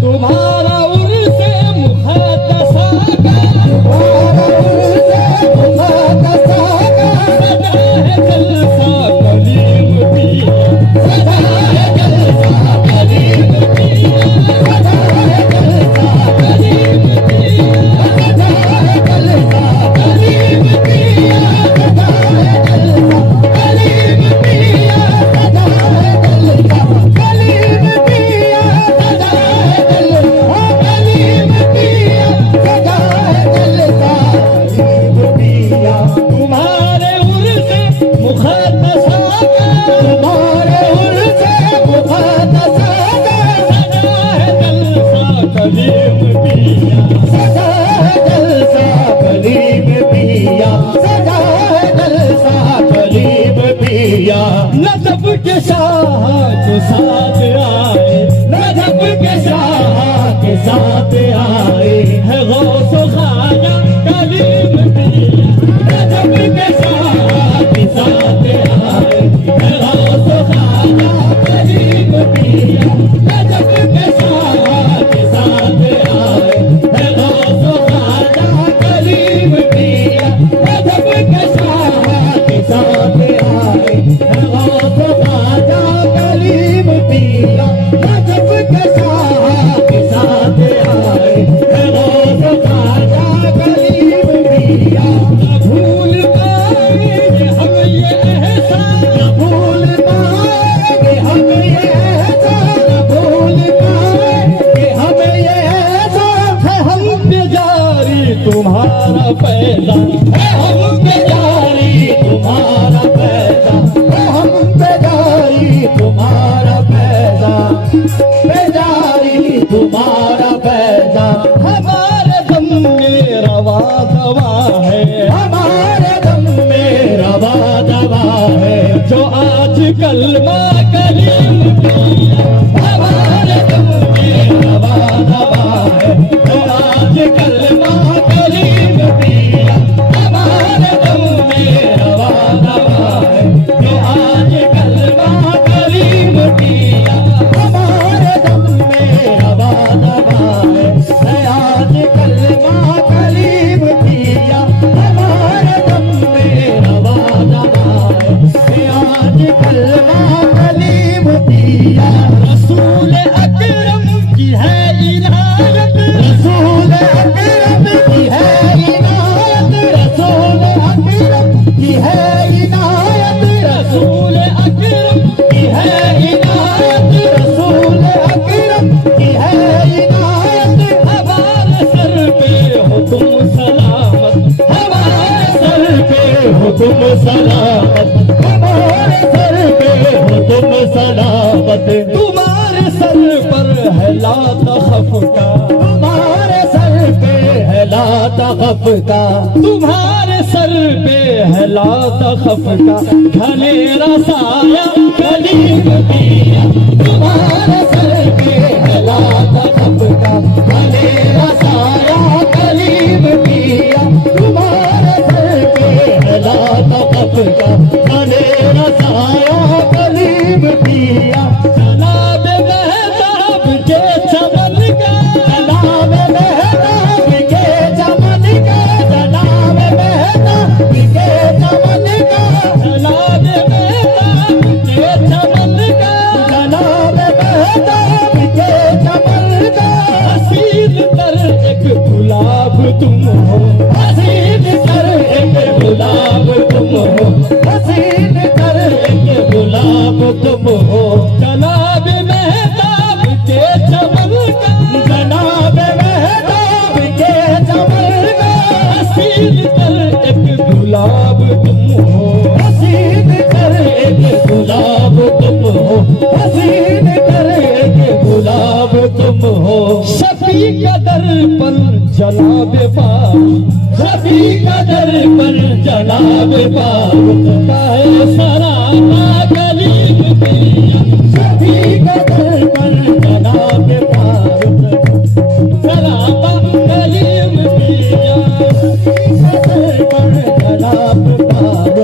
तुम्हारा उर्स मुक़द्दसा का, तुम्हारा उर्स मुक़द्दसा का सजा है जलसा कलीम पिया, सजा है जलसा कलीम पिया, सजा है जलसा कलीम पिया, सजा है जलसा कलीम पिया, सजा है जलसा कलीम पिया, सजा है जलसा कलीम पिया, सजा है जलसा कलीम पिया, सजा है जलसा कलीम पिया। तुम्हारे उर्स मुक़द्दसा का, तुम्हारे उर्स मुक़द्दसा का सजा है जलसा कलीम पिया, सजा है जलसा कलीम पिया, सजा है जलसा कलीम पिया। नजब के शाह के साथ आए, नजब के शाह के साथ आए है गौस ख्वाजा कलीम पिया, नजब के शाह के साथ आए है गौस ख्वाजा कलीम पिया, नजब के शाह के साथ आए है गौस ख्वाजा कलीम पिया, नजब के शाह के साथ आए है गौस ख्वाजा कलीम पिया, नजब के शाह के साथ आए है गौस ख्वाजा कलीम पिया। न भूल पाएंगे हम ये एहसान, न भूल पाएंगे हम ये एहसान, न भूल पाएंगे हम ये एहसान। है हम पे जारी तुम्हारा पैदा, है हम पे जारी तुम्हारा पैदा, है हम पे जारी तुम्हारा पैदा, पे जारी तुम्हारा पैदा। हमारे दम में रवा दवा है, हमारे दम में रवा दवा है, जो आज कलमा कलीम पिया, हमारे दम में रवा दवा है, जो आज कलमा कलीम पिया, हमारे दम में रवा दवा है, जो आज कलमा कलीम पिया, हमारे दम में रवा दवा है, आज कलमा कलीम पिया, हमारे दम में रवा दवा है, आज कलमा कलीम पिया। रसूल अकरम की है इनायत, रसूल अकरम की है इनायत, रसूल अकरम की है इनायत, रसूल अकरम की है इनायत, रसूल अकरम की है इनायत। हमारे सर पे हो तुम सलामत, हमारे सर पे हो तुम सलामत, हमारे सर पे हो तुम सलामत। तुम्हारे सर पर है ला तखफ का, तुम्हारे सर पे है ला तखफ का, तुम्हारे सर पे है ला तखफ का, घनेरा साया कलीम पिया, तुम्हारे सर पे है ला तखफ का, घनेरा साया कलीम पिया, तुम्हारे सर पे है ला तखफ का, घनेरा साया कलीम पिया। जनाब महताब के चमन का, जनाब महताब के चमन का, जनाब महताब के चमन का, जनाब महताब के चमन का, जनाब महताब के चमन का। हसीन तर एक गुलाब तुम हो, हसीन तर एक गुलाब तुम हो, हसीन तर एक गुलाब तुम हो। जनाब महताब के चमन का, जनाब महताब के चमन का। हसीन तर एक गुलाब तुम हो, हसीन तर एक गुलाब तुम हो, हसीन तर एक गुलाब तुम हो। शफी का दर पर जनाब पाक, शफी का दर पर जनाब पाक का है सरापा कलीम पिया, शफी का दर पर जनाब पाक सरापा कलीम पिया, शफी का दर पर जनाब पाक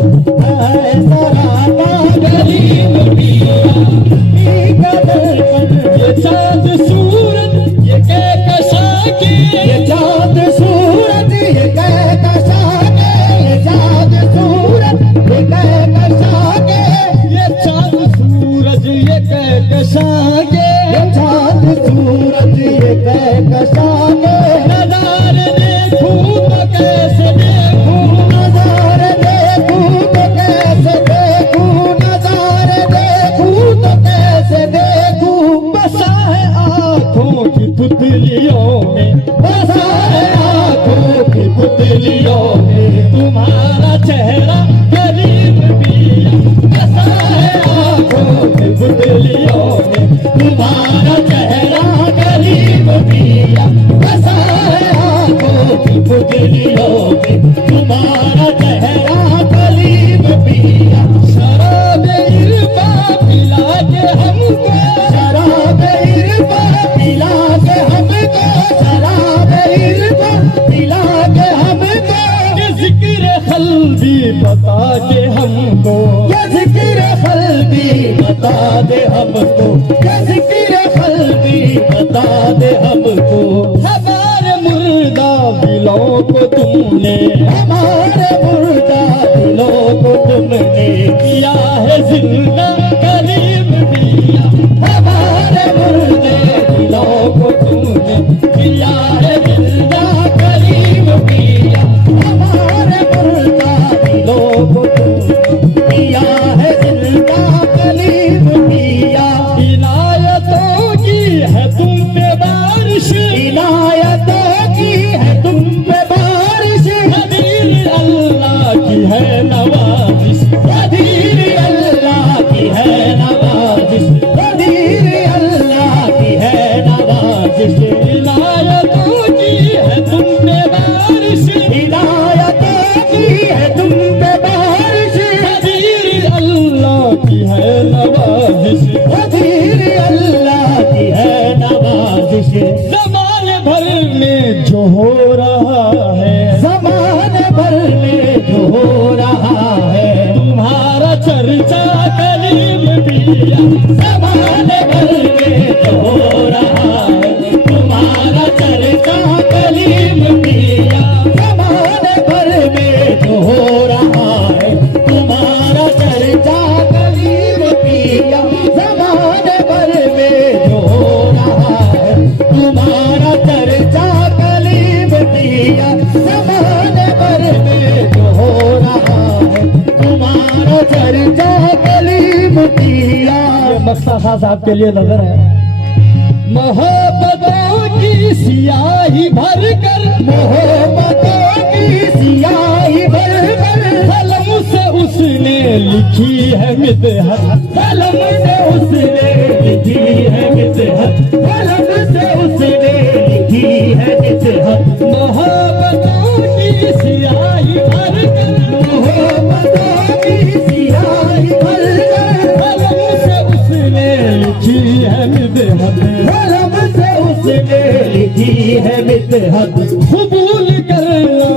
है सरापा कलीम पिया, शफी का दर पर ये चाँद सूरत ये सूरज ये कहकशां के नजारे देखूं तो कैसे देखूं, नजारे देखूं तो कैसे देखूं, नजारे देखूं तो कैसे देखूं। बसा है आँखों की पुतलियों में, बसा है आँखों की पुतलियों में तुम्हारा चेहरा करीब पिया। बसा है आँखों की पुतलियों में, तुम्हारा चेहरा करीब पिया। बसा है आँखों की पुतलियों में तुम्हारा चेहरा करीब पिया। शराब इरफा पिला के हमको, शराब इरफा पिला के हमको, शराब इरफा पिला के हमको। ये जिक्र खल्बी बता के हमको, ये जिक्र क़ल्बी बता दे हमको, ये जिक्र क़ल्बी बता दे हमको। हमारे मुर्दा दिलों को तुमने हमारे मुर्दा दिलों को तुमने किया है जिंदा करीब पिया। हमारे मुर्दे दिलों को तुमने किया है जिंदा करीब किया। हमारे मुर्दा दिलों को तुमने किया है जिंदा करीब किया। इनायतों की है तुम पे बारिश, इनायतों की है तुम पे बारिश। कदीर अल्लाह की है नवाजिश, कदीर अल्लाह की है नवाजिश, कदीर अल्लाह की है नवाजिश। इनायतों की है तुम पे बारिश, इनायतों की है तुम पे बारिश। कदीर अल्लाह की है नवाजिश। कदीर अल्लाह की है नवाजिश। ज़माने भर में जो हो रहा है, ज़माने भर में जो हो रहा है तुम्हारा चर्चा करीब पिया। ज़माने भर में जो हो रहा है तुम्हारा चर्चा कलीम पिया। ज़माने भर में जो हो रहा है तुम्हारा चर्चा कलीम पिया। ज़माने भर में जो हो रहा है तुम्हारा चर्चा कलीम पिया। ज़माने भर में जो हो रहा है तुम्हारा चर्चा कलीम पिया। मक्सा खास आपके लिए नजर है। मोहब्बतों की सियाही भर कर, मोहब्बतों की सियाही भर कर कलम से उसने लिखी है मिदहत, कलम से उसने लिखी है मिदहत, कलम से उसने लिखी है मिदहत। मोहब्बतों की सियाही भर कर, मोहब्बतों की सियाही भर कर कलम से उसने लिखी है मिदहत। कलम से उसने लिखी है मिदहत। कबूल करना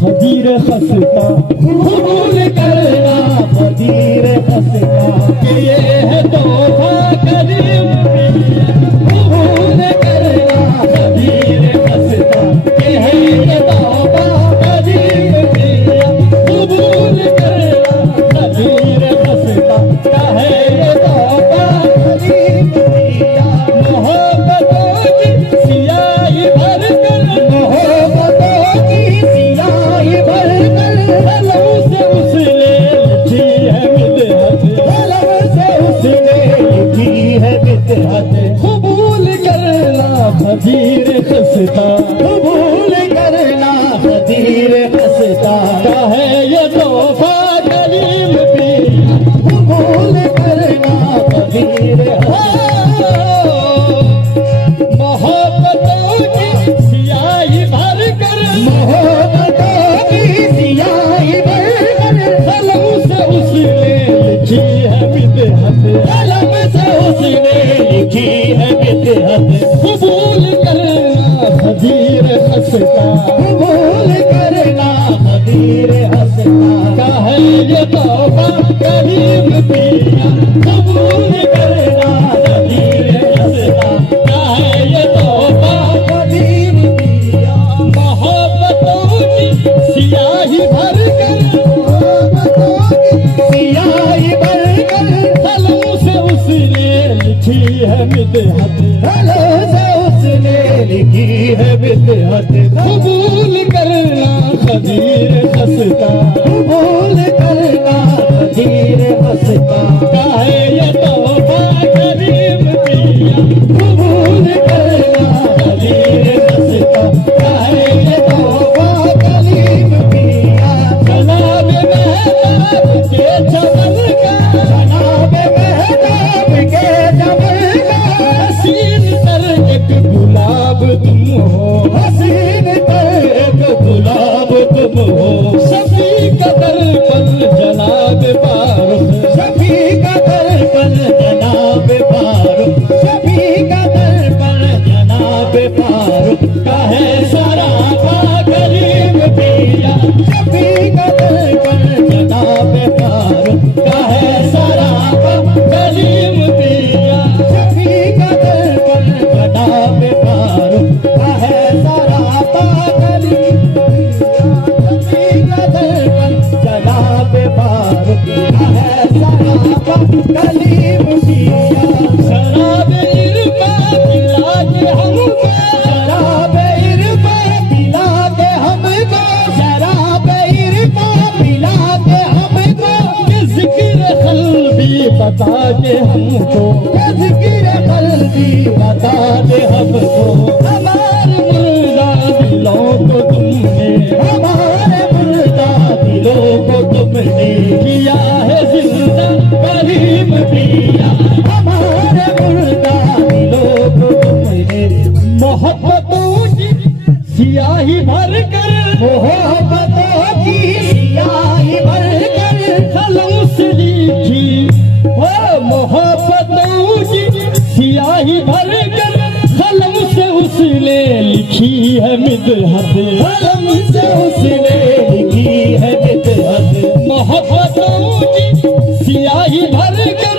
खदीर खस्ता, कबूल करना फकीर हंसना कि ये है तोहफा करीम पिया। कबूल करना फकीर हंसता कि है ये तोहफा करीम पिया। कबूल करना खदीर खस्ता का है ये तोहफा। करीब पिया। मोहब्बतों की सियाही भर कर, मोहब्बतों की सियाही भर कर कलम से उसने लिखी है मिदहत। कलम से उसने लिखी है मिदहत। कबूल करना खदीर खस्ता कबूल करना फकीर हंसता का है ये तोहफा करीम पिया। कबूल करना फकीर मोहब्बतों की सियाही भर कर, मोहब्बतों की सियाही भर कर कलम से उसने लिखी है मिदहत। कलम से उसने लिखी है मिदहत। कबूल करना खदीर खस्ता कबूल करना फकीर हंसता का है ये तोहफा करीम पिया। कबूल करना फकीर हंसता का है ये तोहफा करीब पिया। मोहब्बतों की सियाही भर कर, मोहब्बतों की सियाही भर कर कलम से उसने लिखी है मिदहत। कलम लिखी है मिदहत कबूल करना खदीर हंसता कबूल करना खदीर हंसता काहे ये तौबा करीम पिया कबूल करना खदीर हंसता काहे ये तौबा कलीम पिया जनाब महताब के चमन का जनाब महताब के जमल का हसीन तर एक गुलाब तुम हो हसीन पर एक गुलाब तुम हो सभी कदर पर जनाब फारूक सभी का दर्पण जनाब फारूक सभी का दर्पण जनाब फारूक का है सराबा करीम पिया सभी का दर्पण जनाब फारूक का है सराबा करीम पिया सभी का दर्पण जनाब फारूक का है सरापा गली सभी का दर्पण जनाब फारूक का है सरापा गली मुसिया शराब इरफा पिला के हमको शराब इरफा पिला के हमको शराब इरफा पिला के हमको कि जिक्र कल्बी बता के हमको तज़किर क़ल्बी बता दे हमको हमारे मुर्दा दिलों को तुमने हमारे मुर्दा दिलों को तुमने किया है जिंदा करीम पिया हमारे मुर्दा दिलों को तुमने मोहब्बतों की सियाही भर कर मोहब्बतों की सियाही भरकर कलम से लिखी हो मोहब्बतों की सियाही भर कर कलम से उसने लिखी है मिदहत कलम से उसने लिखी है मिदहत मोहब्बतों की सियाही भर कर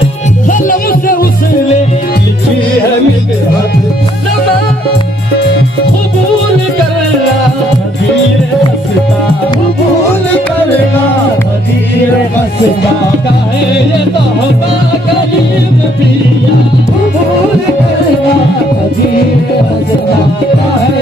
कलम से उसने लिखी है मिदहत कबूल करना खदीर हंसता कबूल करना खदीर हंसता काहे ये तौबा करीम पिया कबूल करना खदीर हंसता है